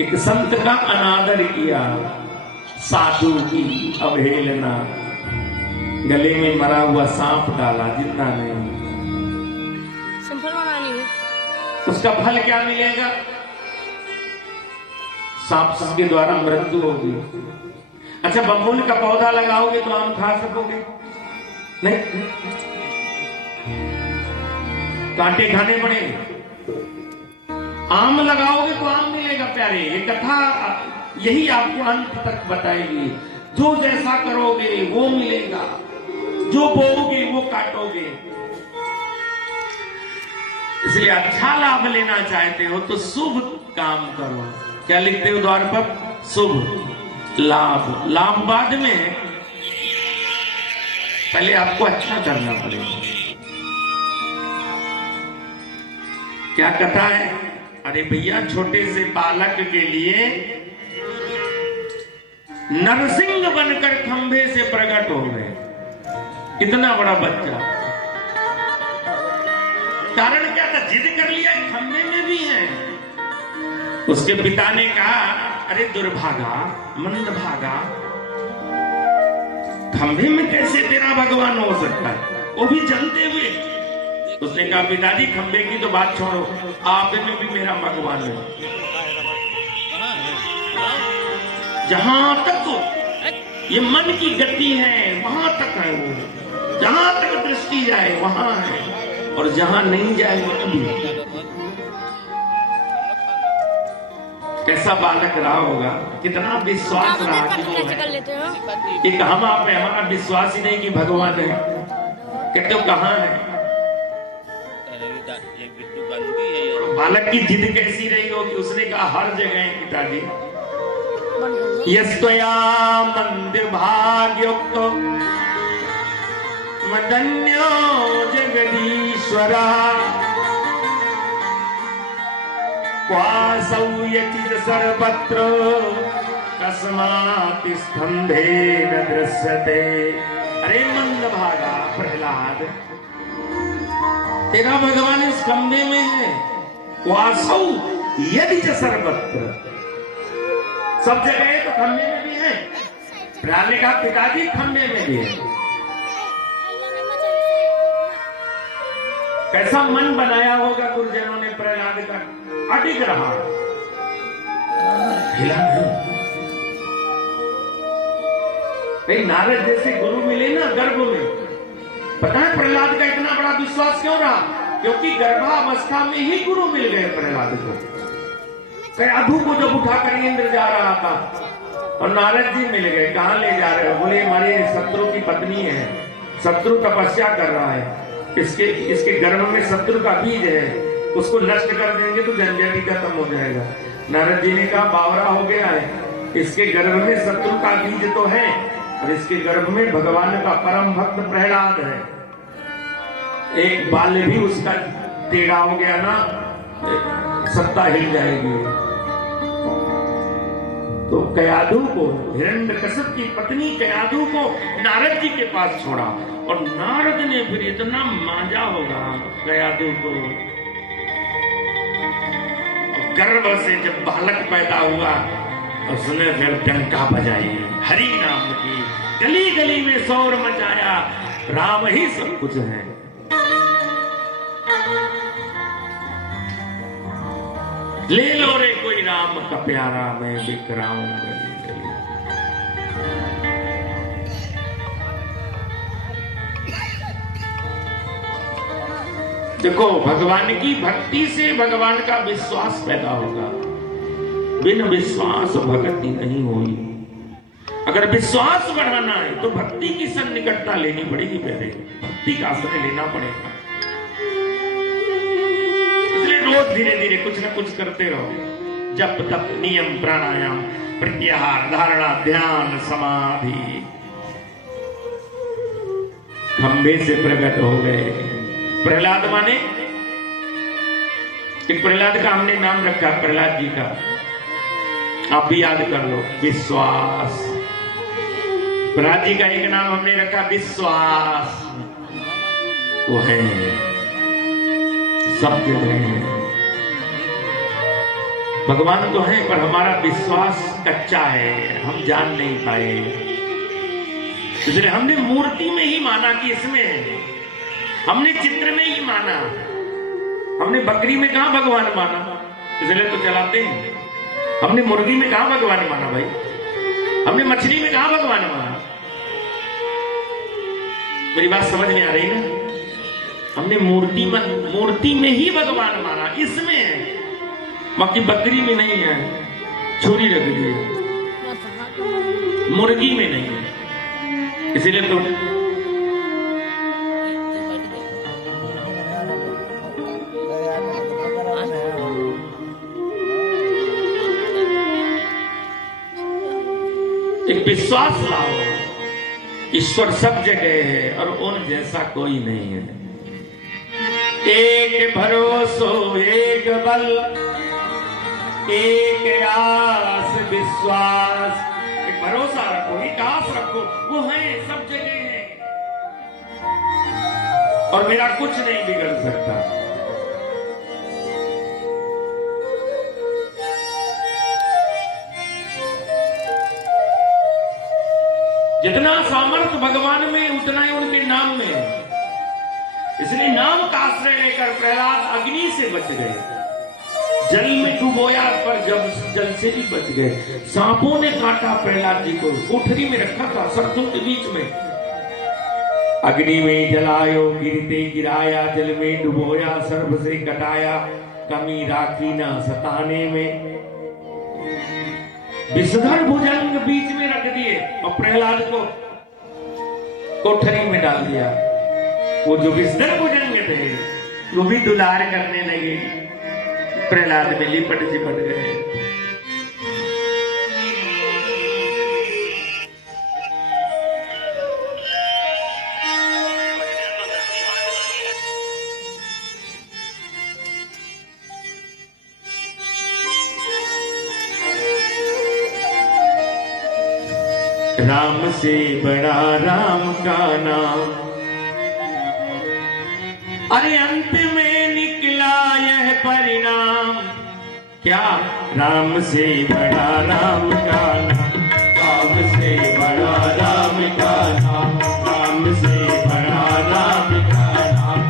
एक संत का अनादर किया, साधु की अवहेलना, गले में मरा हुआ सांप डाला, जिंदा नहीं। उसका फल क्या मिलेगा? सांप के द्वारा मृत्यु होगी। अच्छा, बबूल का पौधा लगाओगे तो आम खा सकोगे? नहीं, कांटे खाने पड़ेंगे। आम लगाओगे तो आम मिलेगा प्यारे। ये कथा यही आपको अंत तक बताएगी। जो जैसा करोगे वो मिलेगा, जो बोओगे वो काटोगे। इसलिए अच्छा लाभ लेना चाहते हो तो शुभ काम करो। क्या लिखते हो द्वार पर? शुभ लाभ। लाभ बाद में है, पहले आपको अच्छा करना पड़ेगा। क्या कथा है? अरे भैया, छोटे से बालक के लिए नरसिंह बनकर खंभे से प्रकट हो गए। इतना बड़ा बच्चा, कारण क्या था? जिद कर लिया, खंभे में भी है। उसके पिता ने कहा, अरे दुर्भागा, मंदभागा, खंभे में कैसे तेरा भगवान हो सकता है, वो भी जलते हुए। उसने कहा, पिताजी खंभे की तो बात छोड़ो, आप में भी मेरा भगवान है। जहां तक ये मन की गति है वहां तक है वो, जहां तक दृष्टि जाए वहां है, और जहां नहीं जाए वो नहीं। कैसा बालक रहा होगा, कितना विश्वास रहा कि वो है। एक हम आप है, हमारा विश्वास ही नहीं कि भगवान है। कहते हो कहां है? बालक की जिद कैसी रही होगी? उसने कहा, हर जगह है पिताजी। यस्तया मंदिर भाग्योक्त मदन्यो जगदीश्वरा क्वासौ यचित सर्वत्र कस्मात् स्तंभे न दृश्यते। अरे मंदभागा प्रहलाद, तेरा भगवान इस खंभे में है। क्वासौ यचित सर्वत्र, सब जगह है तो खंभे में भी है। प्रहलाद ने कहा, पिताजी खंभे में भी है। कैसा मन बनाया होगा गुरुजनों ने प्रहलाद का, अडिग रहा, हिला नहीं। नारद जैसे गुरु मिले ना गर्भ में, पता है प्रहलाद का इतना बड़ा विश्वास क्यों रहा? क्योंकि गर्भावस्था में ही गुरु मिल गए प्रहलाद को। कयाधु को जब उठाकर इंद्र जा रहा था और नारद जी मिल गए, कहां ले जा रहे हो? बोले हमारे शत्रु की पत्नी है, शत्रु तपस्या कर रहा है, इसके गर्भ में शत्रु का बीज है, उसको नष्ट कर देंगे तो झंझट ही खत्म हो जाएगा। नारद जी ने कहा, बावरा हो गया है, इसके गर्भ में शत्रु का बीज तो है और इसके गर्भ में भगवान का परम भक्त प्रहलाद है। एक बाल भी उसका टेढ़ा हो गया ना, सत्ता हिल जाएगी। तो कयाधु को, हिरण्यकश्यप की पत्नी कयाधु को नारद जी के पास छोड़ा, और नारद ने फिर इतना मांजा होगा कयाधु को। गर्भ से जब बालक पैदा हुआ, उसने फिर टंका बजाई, हरि नाम की, गली गली में शोर मचाया, राम ही सब कुछ है। ले लो रे कोई राम का प्यारा, मैं बिखराऊं गली गली। देखो, भगवान की भक्ति से भगवान का विश्वास पैदा होगा। बिन विश्वास भक्ति नहीं होगी। अगर विश्वास बढ़ाना है तो भक्ति की सन्निकटता लेनी पड़ेगी, पहले भक्ति का आश्रय लेना पड़ेगा। इसलिए रोज धीरे धीरे कुछ ना कुछ करते रहो, जप तप नियम प्राणायाम प्रत्याहार धारणा ध्यान समाधि। खंभे से प्रकट हो गए प्रहलाद, माने एक प्रहलाद का हमने नाम रखा, प्रहलाद जी का आप भी याद कर लो, विश्वास। प्रहलाद जी का एक नाम हमने रखा विश्वास, वो है सब जगह है। भगवान तो है, पर हमारा विश्वास कच्चा है, हम जान नहीं पाए। इसलिए हमने मूर्ति में ही माना कि इसमें है, हमने चित्र में ही माना, हमने बकरी में कहां भगवान माना, इसलिए तो चलाते हैं। हमने मुर्गी में कहां भगवान माना भाई, हमने मछली में कहां भगवान माना। मेरी बात समझ में आ रही ना? हमने मूर्ति में ही भगवान माना, इसमें है, बाकी बकरी में नहीं है, छुरी रख दी, मुर्गी में नहीं है। इसीलिए तो एक विश्वास लाओ, ईश्वर सब जगह है और उन जैसा कोई नहीं है। एक भरोसो एक बल, एक आस विश्वास, एक भरोसा रखो, एक आस रखो, वो है, सब जगह है और मेरा कुछ नहीं बिगड़ सकता। जितना सामर्थ्य भगवान में उतना ही उनके नाम में है। इसलिए नाम का आश्रय लेकर प्रहलाद अग्नि से बच गए, जल में डुबोया पर जब जल से भी बच गए। सांपों ने काटा प्रहलाद जी को, कोठरी में रखा था सरसों के बीच में। अग्नि में जलायो गिरते गिराया, जल में डुबोया सर्प से कटाया, कमी राखी ना सताने में। विषधर भुजंग बीच में रख दिए और प्रहलाद को कोठरी में डाल दिया। वो जो विषधर भुजंग थे वो भी दुलार करने लगे, प्रहलाद में लिपट चिपट गए। राम से बड़ा राम का नाम, अरे अंत में निकला यह परिणाम। क्या? राम से बड़ा राम का नाम, राम से बड़ा राम का नाम, राम से बड़ा राम का नाम,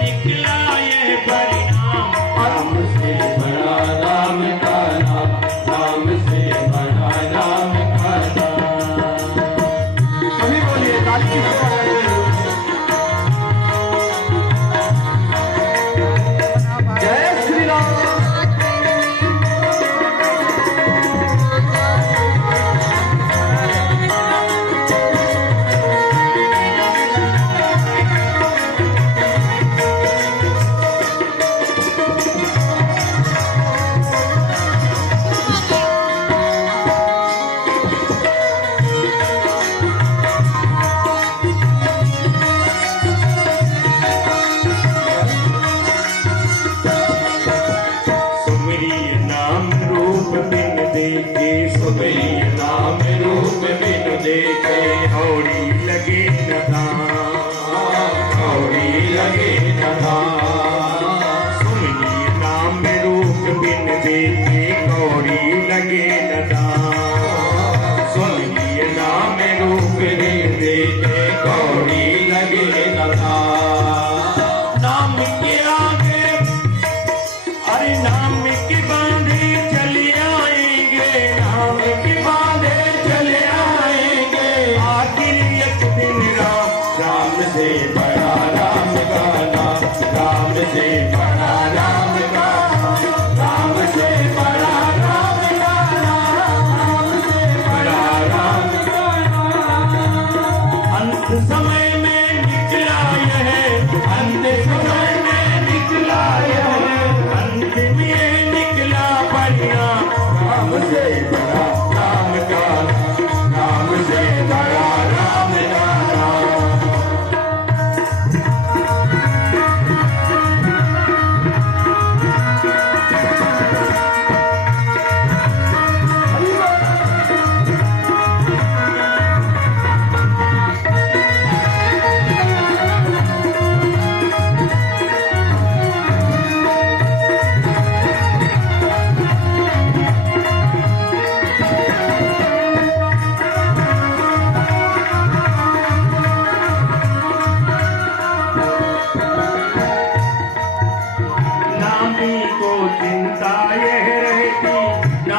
निकला यह परिणाम। राम से बड़ा राम का नाम, राम से बड़ा राम का नाम। सभी बोलिए ताली।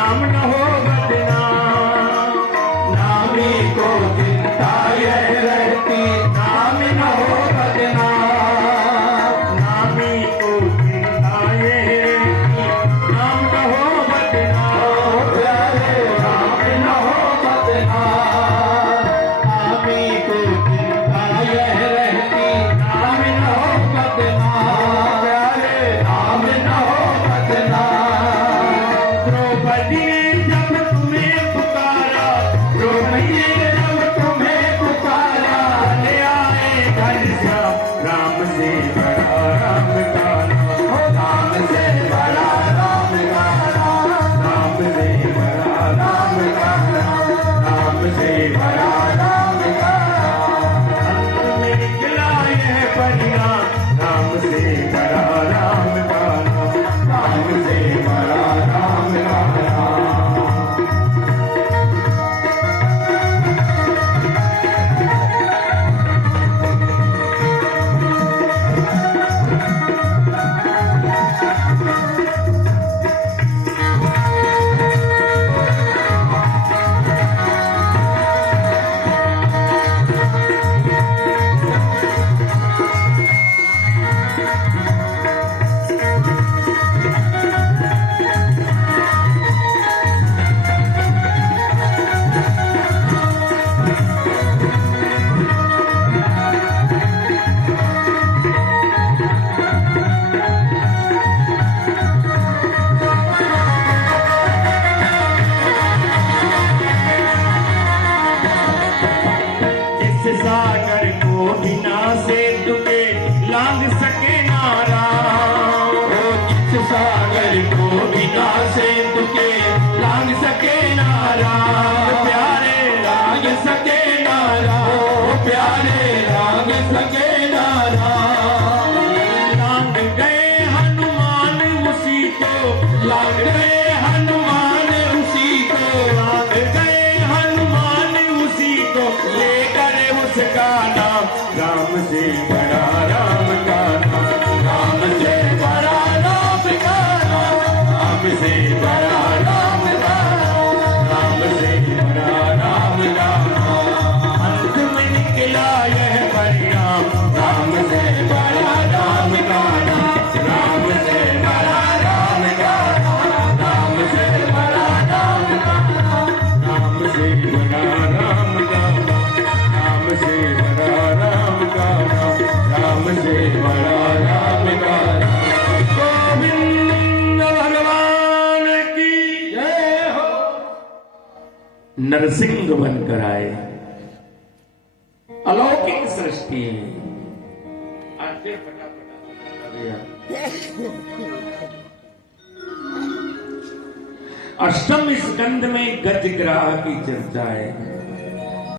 नाम न हो बदनाम, नामी को चिंता यह रहती, नाम न हो बदनाम, नामी को चिंता यह रहती, नाम न हो बदनाम, प्यारे नाम न हो बदनाम, नामी को चिंता यह रहती, नाम न हो बदनाम, प्यारे नाम न हो बदनाम। द्रौपदी ने जब तुम्हें पुकारा, द्रौपदी ने जब तुम्हें पुकारा, ले आए घनश्याम राम से बड़ा राम का नाम, हो राम से बड़ा राम का नाम, राम से बड़ा राम का नाम, राम से बड़ा राम का नाम। अंत में निकला यह परिणाम, राम से बड़ा राम का नाम, राम से बड़ा राम का नाम। जिस सागर को बिना से तुके लांग सके नारा, जिस सागर को बिना से तुके लांग सके नारा, प्यारे लांग सके नारा, प्यारे लांग सके नारा। लांग गए हनुमान उसी को, लांग गए हनुमान उसी को, लांग गए हनुमान उसी को, लेकर उसका नाम, राम से बड़ा राम का नाम, राम से बड़ा राम का नाम, राम से बड़ा राम का नाम, राम से बड़ा राम का नाम। अंत में निकला यह परिणाम, राम से बड़ा राम का नाम, राम से बड़ा राम का नाम, राम से बड़ा राम का नाम, राम से बड़ा राम का नाम, राम से बड़ा राम का नाम, राम से बड़ा राम का नाम। गोविंद भगवान की जय हो। नरसिंह बनकर आए अलौकिक सृष्टि में। आज फिर अष्टम स्कंद में गजग्राह की चर्चा है।